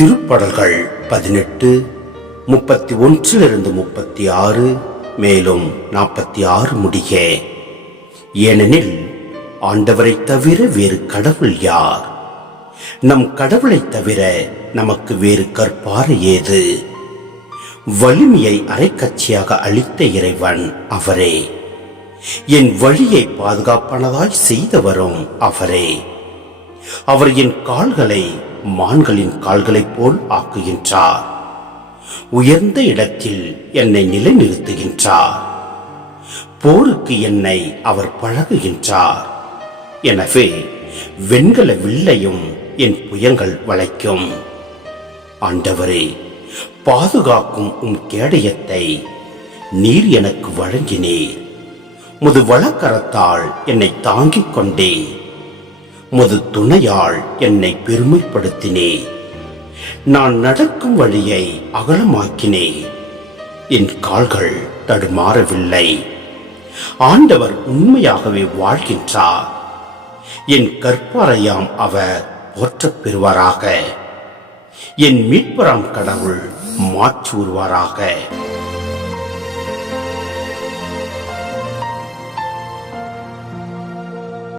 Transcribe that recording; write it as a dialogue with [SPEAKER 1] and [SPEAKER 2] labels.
[SPEAKER 1] திருப்படல்கள் பதினெட்டு முப்பத்தி ஒன்றிலிருந்து முப்பத்தி ஆறு மேலும் நாற்பத்தி ஆறு முடிய. ஏனெனில் ஆண்டவரைத் தவிர வேறு கடவுள் யார்? நம் கடவுளைத் தவிர நமக்கு வேறு கற்பாறு ஏது? வலிமையை அரைக்கட்சியாக அளித்த இறைவன் அவரே. என் வழியை பாதுகாப்பானதாய் செய்தவரும் அவரே. அவர் என் கால்களை மான்களின் கால்களைப் போல் ஆக்குகின்றார். உயர்ந்த இடத்தில் என்னை நிலைநிறுத்துகின்றார். போருக்கு என்னை அவர் பழகுகின்றார். எனவே வெண்கல வில்லையும் என் புயங்கள் வளைக்கும். ஆண்டவரே பாதுகாக்கும் உம் கேடயத்தை நீர் எனக்கு வழங்கினீர். முது வழக்கரத்தால் என்னை தாங்கிக் கொண்டே முது துணையால் என்னை பெருமைப்படுத்தினே. நான் நடக்கும் வழியை அகலமாக்கினே. என் கால்கள் தடுமாறவில்லை. ஆண்டவர் உண்மையாகவே வாழ்கின்றார். என் கற்பாரையாம் அவர் போற்றப் பெறுவாராக. என் மீட்பராம் கடவுள் மாற்றுவாராக.